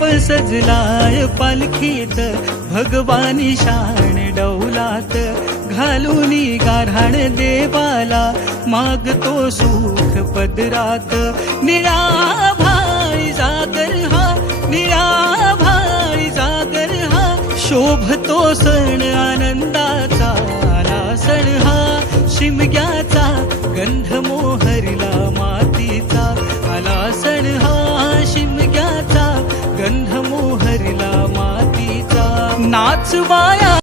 देव सजलाय पालखीत, भगवानी शान डौलात, घालूनी गाऱ्हाण देवाला, मागतो सुख पदरात. निळा भाई जागर हा, निळा भाई जागर हा, शोभतो सण आनंदाचा, आला सण हा शिमग्याचा, गंध मोहरला मातीचा, आला सण हा शिमग्याचा, गंध मोहरला मातीचा. नाचवाया